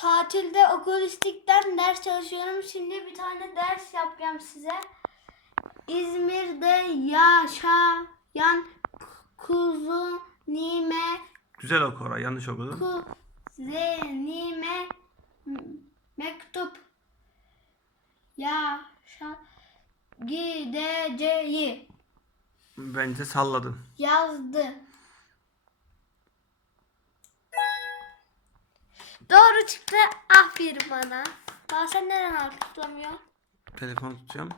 tatilde okulistikten ders çalışıyorum. Şimdi bir tane ders yapacağım size. İzmir'de yaşayan kuzu nime Güzel oku orayı. Yanlış okudun. kuzenime mektup yaşa gideceği Bence salladın. yazdı. Çıktı. Aferin bana. Daha sen neden alkışlamıyor? Telefon tutacağım.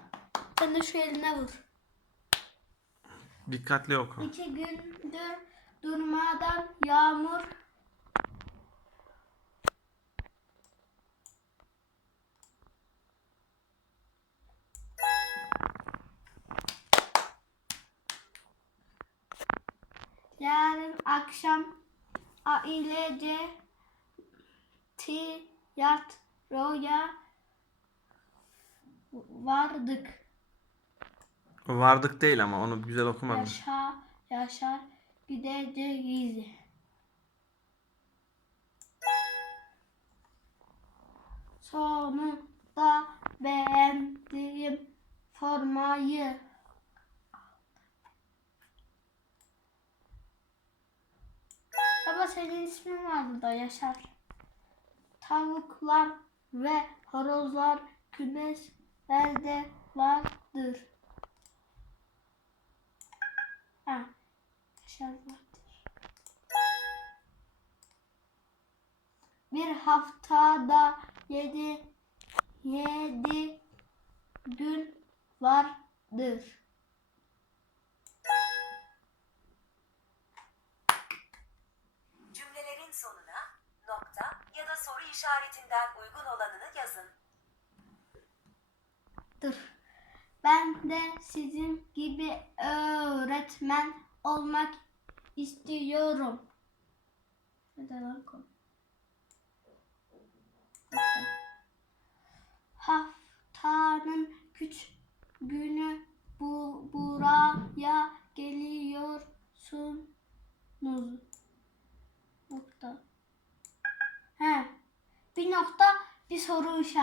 Sen de şu eline vur. Dikkatli oku. İki gündür durmadan yağmur Yarın akşam ailece tiyatroya vardık. Vardık değil ama onu güzel okumadın. Yaşa, yaşar gideceğiz. Sonunda beğendiğim formayı Baba senin ismin var da Yaşar. Tavuklar ve horozlar kümeslerde vardır. Ha. Vardır. Bir haftada yedi yedi gün vardır. Cümlelerin sonuna nokta ya da soru işaretinden uygun olanını yazın. Dur. Ben de sizin gibi öğretmen olmak istiyorum. Haftanın küç günü bu buraya geliyorsunuz. Nokta. He. Bir nokta bir soru işareti.